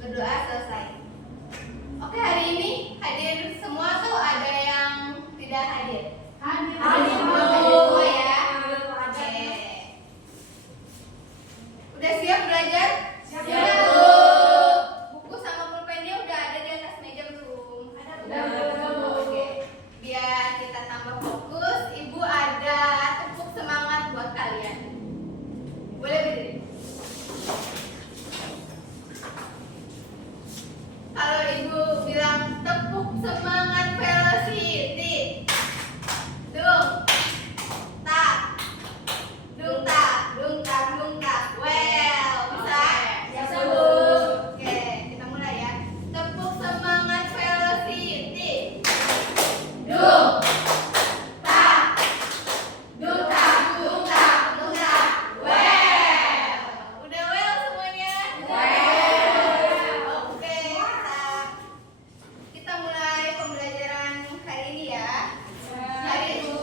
Berdoa selesai. Oke, hari ini hadir semua tuh ada yang tidak hadir? Hadir. Hadir semua ya? Oke. Udah siap belajar? Siap. Buku sama pulpennya udah ada di atas meja belum? Udah. Oke. Biar kita tambah fokus, Ibu ada tepuk semangat buat kalian. Boleh berdiri? Kalau Ibu bilang tepuk semangat Velocity. Dung tak, dung tak, dung tak, dung tak. Well, bisa? Bisa, Bu. Oke, kita mulai ya. Tepuk semangat Velocity. Dung tak, dung tak, dung tak, dung tak. Well, udah well semuanya? Oke, kita mulai pembelajaran hari ini ya. Hari itu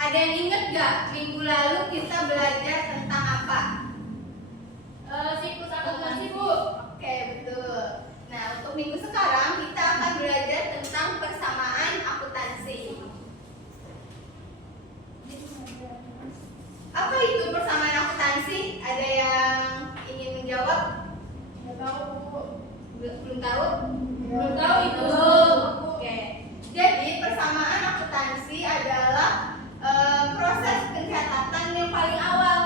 ada yang inget gak minggu lalu kita belajar tentang apa? Siklus akuntansi, Bu. Oke, betul. Nah, untuk minggu sekarang kita akan belajar tentang persamaan akuntansi. Apa itu persamaan akuntansi? Ada yang ingin menjawab? Nggak tahu, Bu. Belum tahu? Belum tahu itu. Oke. Jadi persamaan akuntansi adalah proses pencatatan yang paling awal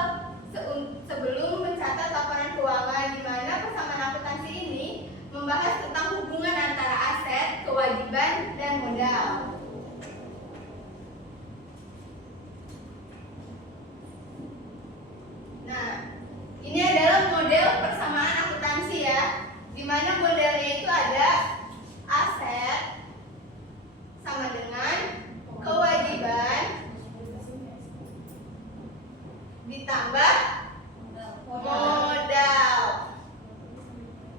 sebelum mencatat laporan keuangan, di mana persamaan akuntansi ini membahas tentang hubungan antara aset, kewajiban, dan modal. Nah, ini adalah model persamaan akuntansi ya, di mana modelnya itu ada aset sama dengan kewajiban ditambah modal.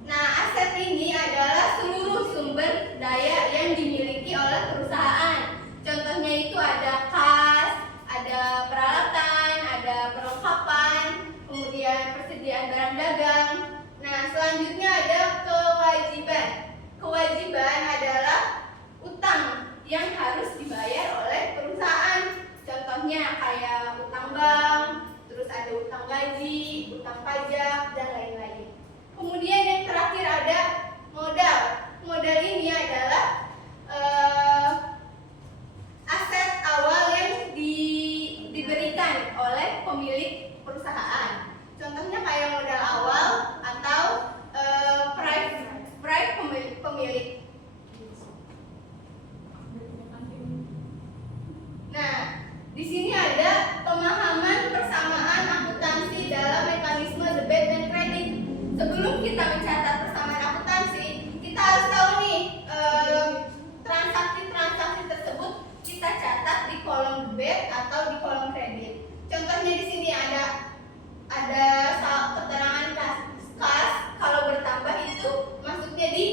Nah, aset ini adalah seluruh sumber daya yang dimiliki oleh perusahaan. Contohnya itu ada kas, ada peralatan, ada perlengkapan, kemudian persediaan barang dagang. Nah, selanjutnya ada kewajiban. Kewajiban adalah utang yang harus dibayar oleh perusahaan. Contohnya kayak utang bank, terus ada utang gaji, utang pajak, dan lain-lain. Kemudian yang terakhir ada modal. Modal ini adalah aset awal yang diberikan oleh pemilik perusahaan. Contohnya kayak modal awal atau private pemilik. Nah, di sini ada pemahaman persamaan akuntansi dalam mekanisme debit dan kredit. Sebelum kita mencatat persamaan akuntansi, kita harus tahu nih transaksi-transaksi tersebut kita catat di kolom debit atau di kolom kredit. Contohnya di sini ada keterangan kas, kalau bertambah itu masuknya di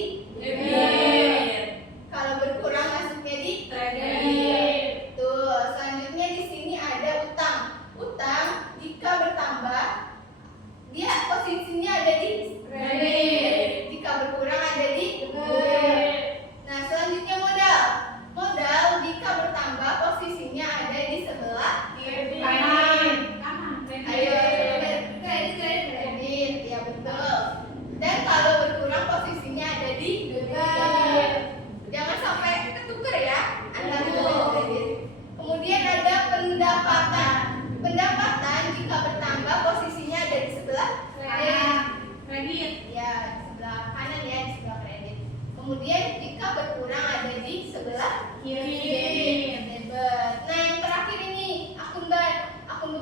Debit. kalau berkurang masuknya di Kredit. Tuh, selanjutnya di sini ada utang. Utang jika bertambah dia posisinya ada di Kredit. jika berkurang ada di Debit. Nah, selanjutnya modal. Modal jika bertambah posisinya ada di sebelah Kanan. Ayo, kredit. Ya, betul. Dan kalau berkurang posisinya ada di Debit. Jangan sampai ketuker ya antara debit dan kredit. Kemudian ada pendapatan. Pendapatan jika bertambah posisinya ada di sebelah Kredit. ya, di sebelah kanan ya, di sebelah kredit. Kemudian jika berkurang ada di sebelah Kiri. debit. Nah, yang terakhir ini akun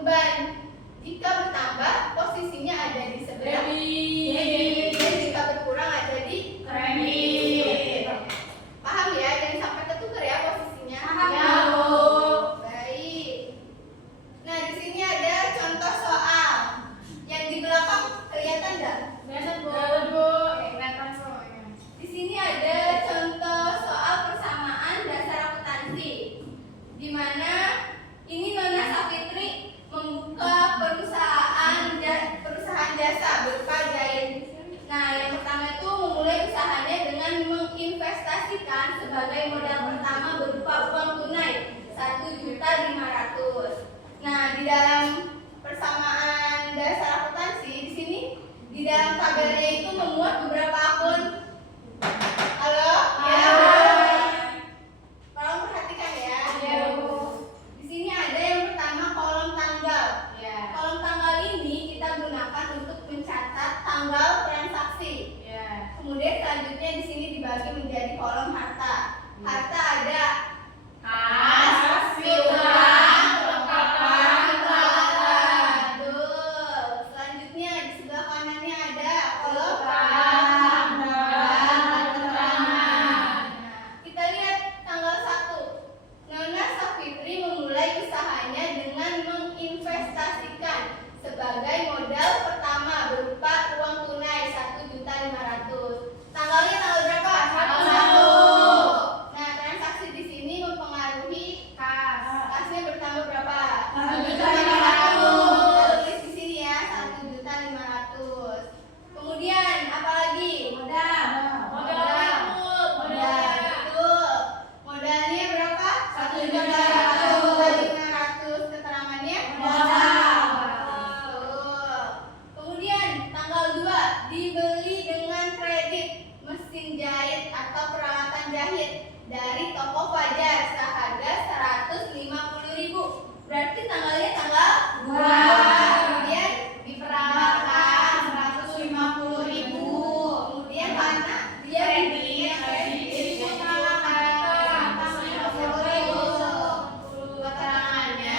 beban. Jika bertambah posisinya ada di sebelah Debit. dan jika berkurang ada di Kredit. Paham ya? Jangan sampai ketuker ya posisinya. Paham, ya, Bu. Baik. Nah, di sini ada contoh soal. Yang di belakang kelihatan nggak? Kelihatan, Bu. Oke, kelihatan semuanya. Di sini ada contoh soal persamaan dasar akuntansi sebagai modal pertama berupa uang tunai 1.500.000. Nah, di dalam persamaan dasar akuntansi di sini di dalam tabelnya itu memuat beberapa akun. Halo? Ya. Tolong perhatikan ya. Di sini ada yang pertama kolom tanggal. Kolom tanggal ini kita gunakan untuk mencatat tanggal transaksi. Kemudian selanjutnya di sini dibagi menjadi kolom harta. Harta ada Kas, piutang, perlengkapan, peralatan. Betul. Selanjutnya di sebelah kanannya ada kolom Utang, barang, dan keterangan. Nah, kita lihat tanggal 1. Nona Safitri memulai usahanya dengan menginvestasikan sebagai modal pertama berupa uang tunai 1.500.000. Tanggalnya tanggal berapa? Tanggal 1. Nah, transaksi di sini mempengaruhi kasnya bertambah berapa? 1.500.000. Tulis di sini ya, 1.500.000. Kemudian apa lagi? Modal. Betul. Modalnya berapa? 1.500.000. Keterangannya? Modal. Betul. Kemudian tanggal 2 dibeli dengan kredit mesin jahit atau peralatan jahit dari toko Fajar seharga 150.000. Berarti tanggalnya tanggal 2. Kemudian di peralatan 150.000. Kemudian karena dia Kredit, kredit, keterangannya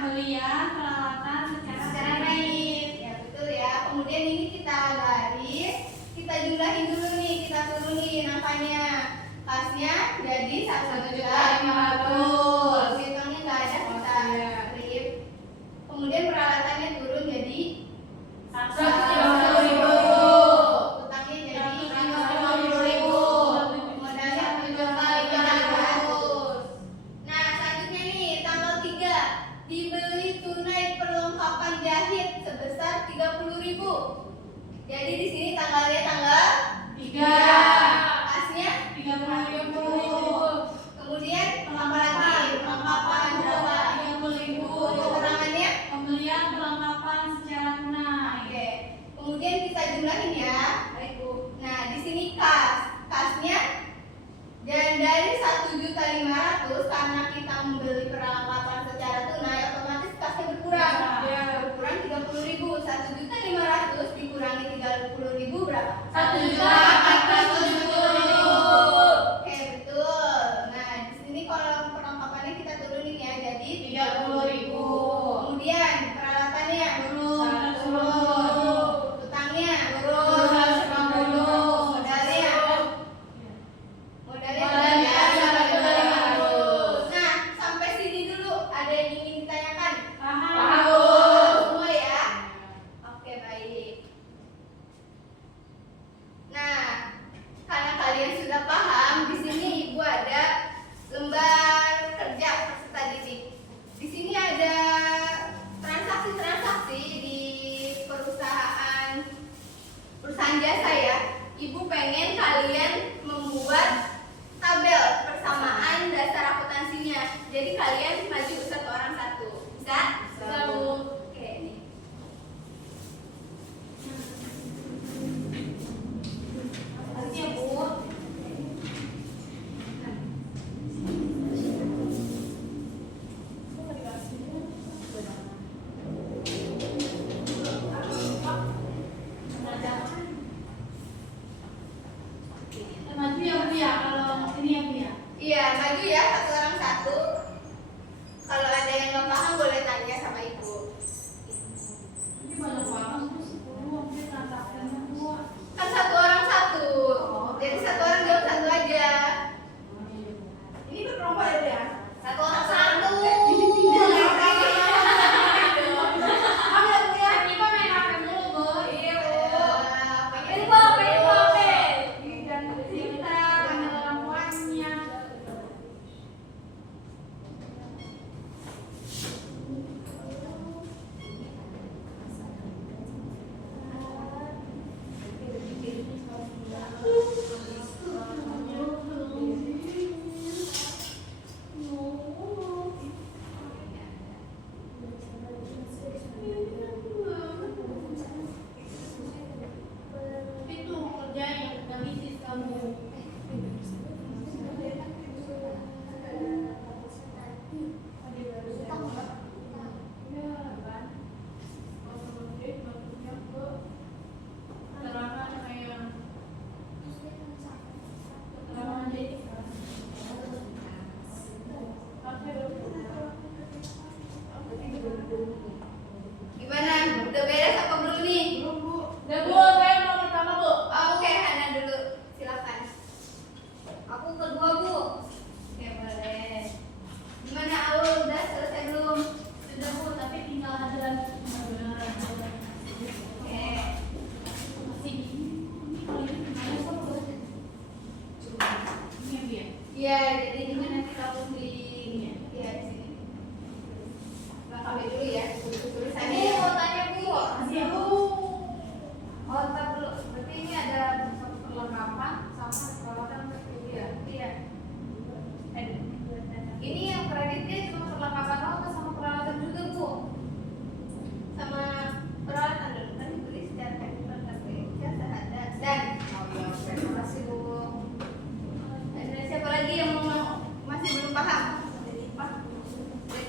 Pembelian peralatan secara secara kredit. Ya betul ya. Kemudian ini kita garis, kita jumlahin dulu nih, kita turunin angkanya. Kasnya jadi 1.500.000. Hitungnya nggak ada, kita flip. Kemudian peralatannya turun jadi 150.000. Utangnya jadi 150.000. modalnya 7.500. Nah, selanjutnya nih tanggal 3 dibeli tunai perlengkapan jahit sebesar 30.000. Jadi di sini tanggalnya tanggal 3. kasnya 30.000. kemudian apa lagi? Perlengkapan berapa? 30.000. Keterangannya? Pembelian perlengkapan secara tunai. Oke. Kemudian kita jumlahin ya. Nah, di sini kasnya dan dari 1.500.000 karena kita membeli perlengkapan secara tunai otomatis kasnya berkurang. Berkurang 30.000. 1.500.000 dikurangi 30.000 berapa? 1.470.000. Oke, betul. Nah, di sini kalau perlengkapannya kita turunin ya jadi 30.000. Kemudian peralatannya Turun. utangnya Turun 150. modalnya Modalnya 1.500. Nah, sampai sini dulu ada yang ingin ditanyakan? Paham. Semua ya? Oke, baik. Nah, karena kalian sudah paham, di sini Ibu ada lembar kerja peserta didik. Di sini ada transaksi-transaksi di perusahaan jasa ya. Ibu pengen kalian membuat tabel persamaan dasar akuntansinya. Jadi kalian maju satu orang satu. Bisa? Bisa, Bu. Oke, nih. Makasih ya, Bu. Maju ya, Bu ya. Kalau ini ya, Bu ya. Iya, maju ya satu orang satu. Kalau ada yang nggak paham boleh tanya sama Ibu.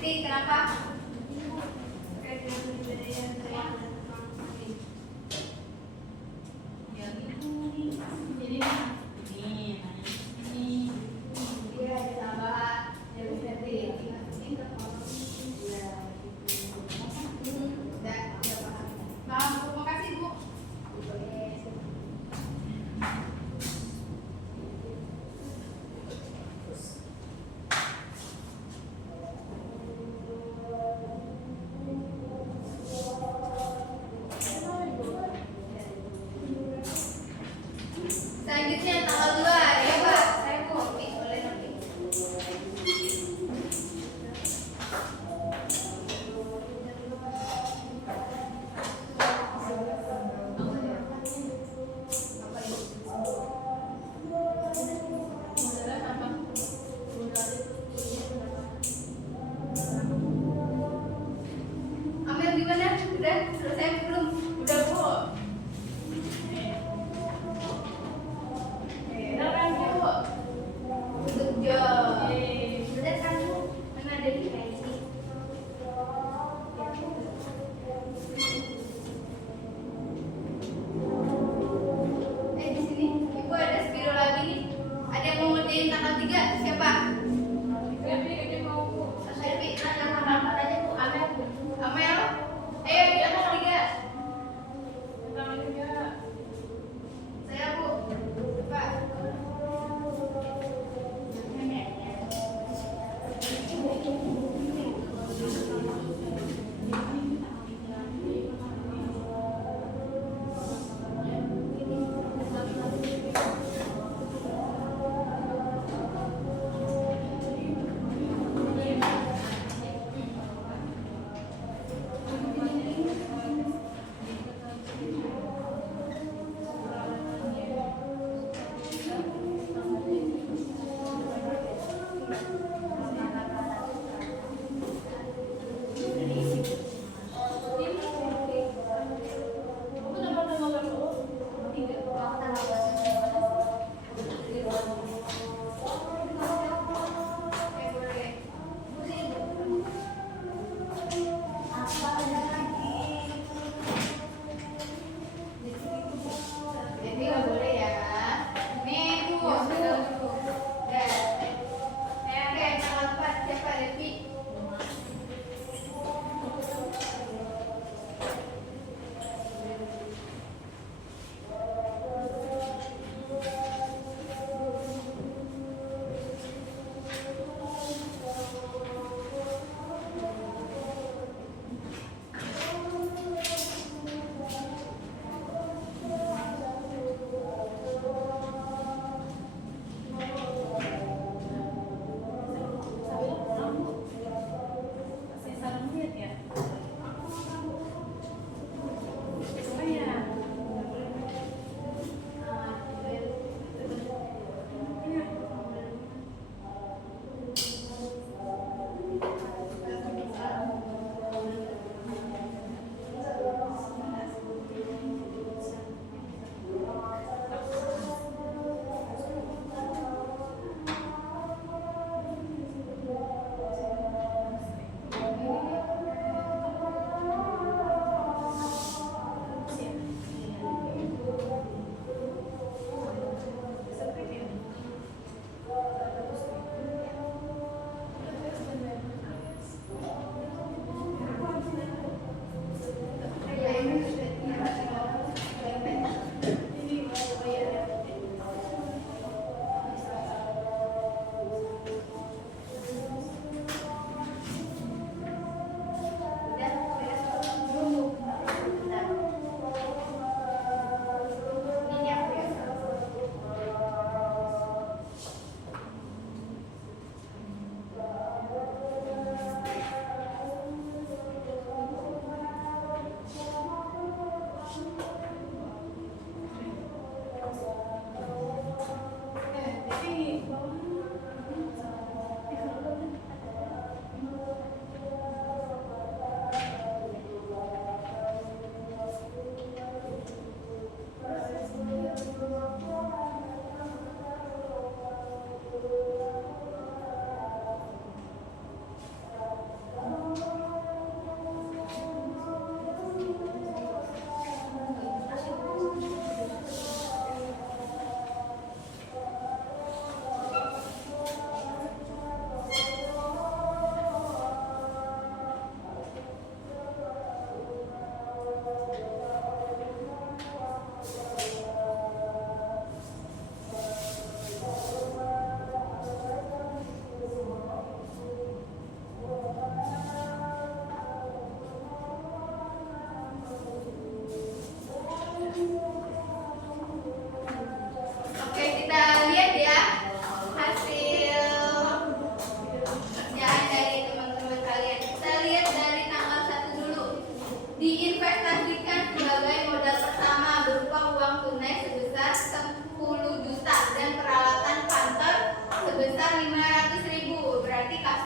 Putih, kenapa? Jadi ini Iya, ada tambahan. Ya bisa di. Udah paham. paham Bu, makasih Bu.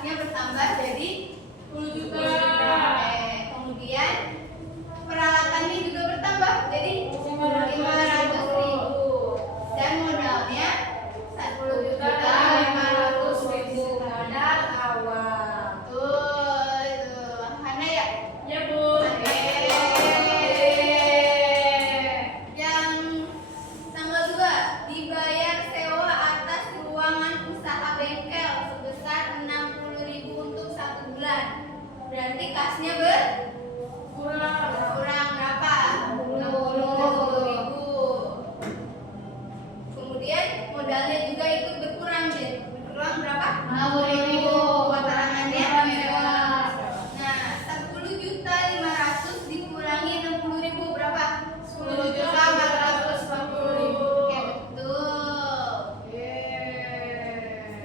kasnya bertambah jadi 10 juta. Kemudian peralatannya juga bertambah jadi 500.000 dan modalnya 10.500.000 modal awal. Tuh, Hana ya? Ya, Bu. Yang tanggal 2 dibayar sewa atas ruangan usaha bengkel sebesar 60.000 untuk 1 bulan. Berarti kasnya berkurang berapa? 60.000. Kemudian modalnya juga ikut berkurang, jadi berkurang berapa? 60.000. Patarangannya mewah. Nah, 10.500.000 dikurangi 60.000 berapa? 10.440.000. Oke, betul.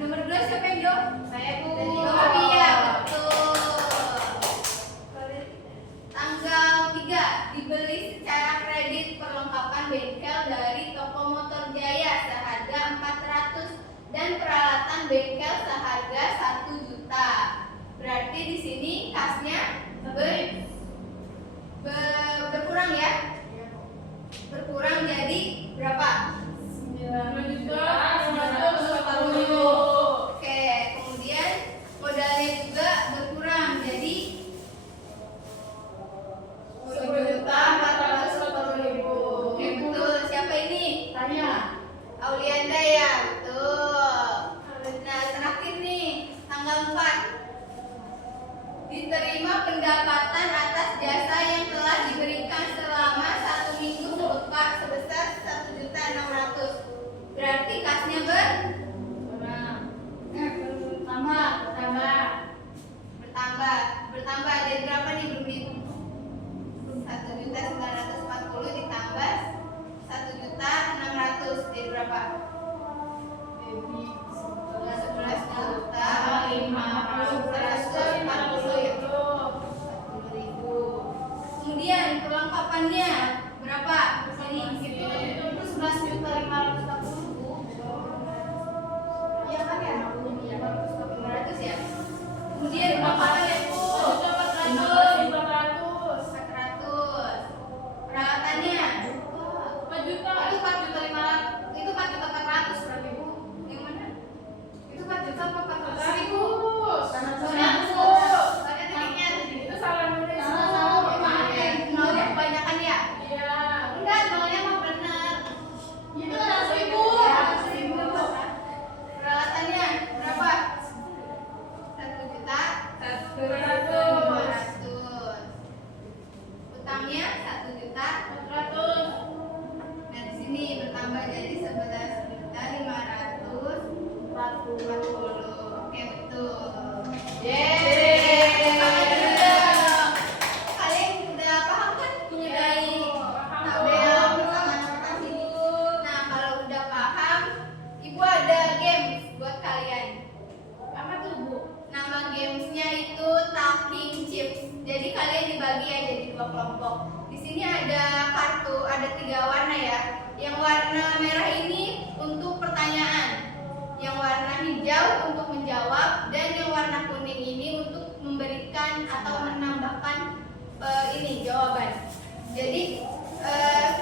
Nomor 2 siapa yang jawab? Saya, Bu. Oh iya, betul. Tanggal 3 dibeli secara kredit perlengkapan bengkel dari toko motor Jaya seharga 400 dan peralatan bengkel seharga 1 juta. Berarti di sini kasnya berkurang ya? Berkurang jadi berapa? 9.540.000. Oke, kemudian modalnya juga berkurang jadi 10.440.000. Oke, betul. Siapa ini? Tanya. Aulianda ya, betul. Nah, terakhir nih, tanggal 4 diterima pendapatan atas jasa yang telah diberikan selama 1 minggu sebesar 1.600.000. Berarti kasnya bertambah jadi berapa nih, belum dihitung? 1.940 ditambah 1.600.000 jadi berapa? 11.540.000. Kemudian perlengkapannya berapa? Sini gitu. Itu 11.540.000. Iya kan ya? 500 ya. Kemudian perlengkapannya Bu. 400. 400. Peralatannya 4 juta. itu 4.500. Itu 4.400 berarti Bu. Yang mana? Itu 4 juta apa 400.000? Soalnya ada titiknya tadi. Itu salah nulis. Nolnya kebanyakan ya? Iya. Enggak, nolnya mah benar. Itu ada 1.000. Peralatannya berapa? 1.200.000. Utangnya 1.400.000. Nah, di sini bertambah jadi 11.540.000. Oke, betul. Yeay. Kalian udah paham kan mengenai tabel bersama notasi ini? Nah, kalau udah paham, Ibu ada game buat kalian. Apa tuh, Bu? Nama gamesnya itu Talking Chips. Jadi kalian dibagi ya jadi 2 kelompok. Di sini ada kartu, ada 3 warna ya. Yang warna merah ini untuk pertanyaan, yang warna hijau untuk menjawab, dan yang warna kuning ini untuk memberikan atau menambahkan ini jawaban. Jadi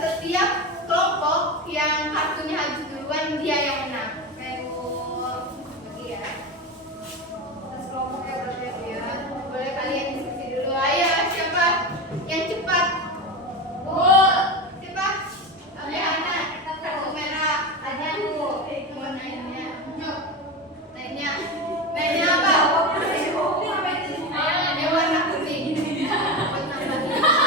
setiap kelompok yang kartunya habis duluan dia yang menang. Bagi ya. Terus kelompoknya berapa ya? Boleh kalian diskusi dulu. Ayo, siapa yang cepat? Bu, siapa? Ana, kartu merah. Ada Bu. Mau nanya. Nanya. Nanya apa? Yang warna kuning. Buat nambah jawaban.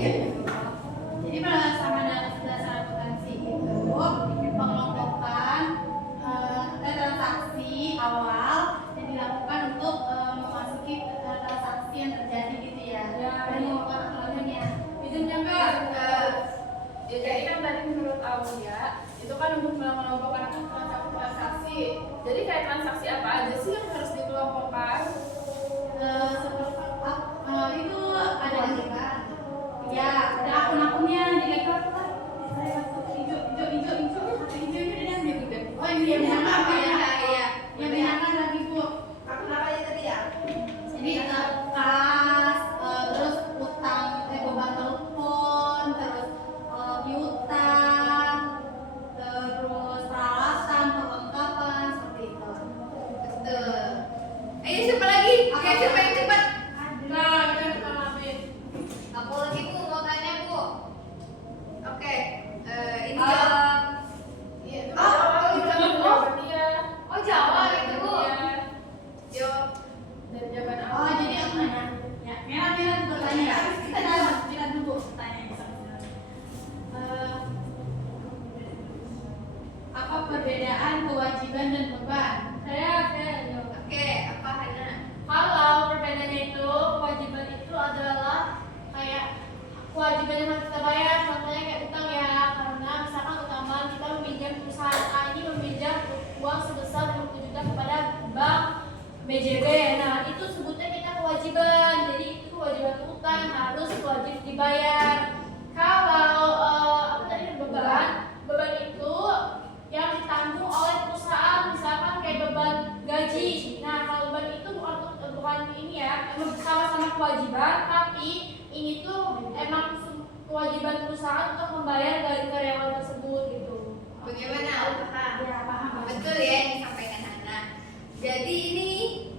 Iya. Jadi bersama dasar akuntansi itu mengelompokkan transaksi awal yang dilakukan untuk memasuki transaksi yang terjadi gitu ya. Dan mengelompokkan ekonominya. Bizumnya Kak. Ya jadi kan tadi menurut Aulia itu kan untuk mengelompokkan transaksi. Jadi kayak transaksi apa aja sih yang harus dikelompokkan? Itu ada kan? Ya, ada akun-akunnya. Jadi kalau hijau dan gitu deh. Oh ini yang mana apa ya? Iya. Yang mana lagi Bu? Akun apa aja tadi ya? Jadi kas, terus utang, beban telepon, terus piutang, terus peralatan, perlengkapan seperti itu. Betul. Ayo siapa lagi? Oke, siapa yang cepat? Nah, kita ngalamin. Aku lagi Bu, mau tanya Bu. Oke, ini Ah. jawab. Iya, Oh, jawaban dia. Oh Jawa gitu Bu. Iya. Jawab. Dan jawaban apa? Oh jadi aku nanya, ya Mira bertanya ya. Kita dulu tanya apa perbedaan kewajiban dan beban? Saya jawab. Oke, apa Hana? Kalau perbedaannya itu, kewajiban itu adalah kayak kewajiban yang harus kita bayar, contohnya kayak utang ya, karena misalkan utama kita meminjam perusahaan A ini meminjam uang sebesar 50 juta kepada bank BJB. Nah itu sebutnya kita kewajiban, jadi itu kewajiban utang harus wajib dibayar. Kalau apa tadi beban itu yang ditanggung oleh perusahaan, misalkan kayak beban gaji. Nah kalau beban itu bukan ini ya, emang sama-sama kewajiban, tapi ini tuh emang kewajiban perusahaan untuk membayar dari karyawan tersebut gitu. Bagaimana? Ya paham. Betul ya yang disampaikan Hana. Jadi ini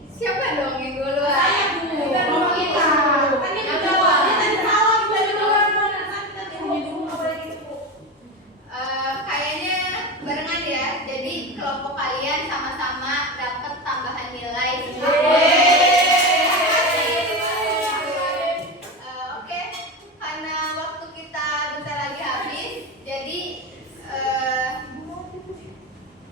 siapa dong yang duluan? Saya dulu. Kita dulu. Kita. Kan kita Yang jawab. duluan. Kita salah kita duluan. Kayaknya barengan ya. Jadi kelompok kalian sama-sama dapat tambahan nilai. Oke, karena waktu kita bentar lagi habis, jadi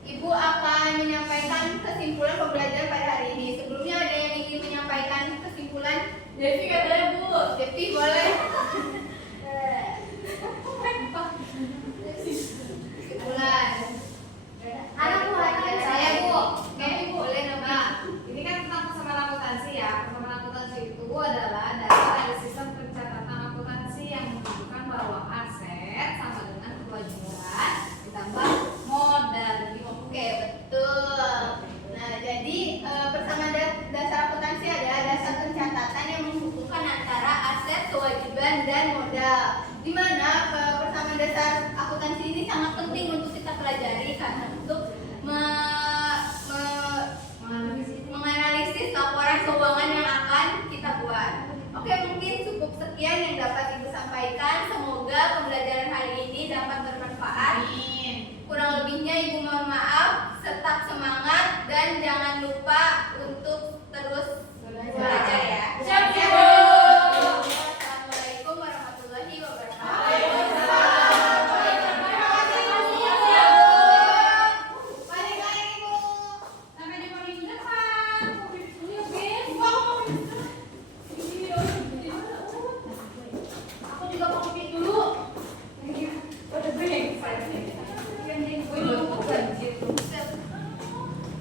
Ibu akan menyampaikan kesimpulan pembelajaran pada hari ini. Sebelumnya ada yang ingin menyampaikan kesimpulan? Devi katanya Bu. Devi boleh. Kesimpulan. Anak Bu, saya Bu. Oke, boleh Nova. Ini kan tentang persamaan akuntansi ya. Persamaan akuntansi itu adalah dasar dari sistem pencatatan akuntansi yang menunjukkan bahwa aset sama dengan kewajiban ditambah modal. Oke, betul. Nah, jadi persamaan dasar akuntansi adalah dasar pencatatan yang menghubungkan antara aset, kewajiban, dan modal. Di mana persamaan dasar akuntansi ini sangat penting untuk kita pelajari karena untuk menganalisis laporan keuangan yang akan kita buat. Oke, mungkin cukup sekian yang dapat Ibu sampaikan. Semoga pembelajaran hari ini dapat bermanfaat. Kurang lebihnya Ibu mohon maaf. Tetap semangat dan jangan lupa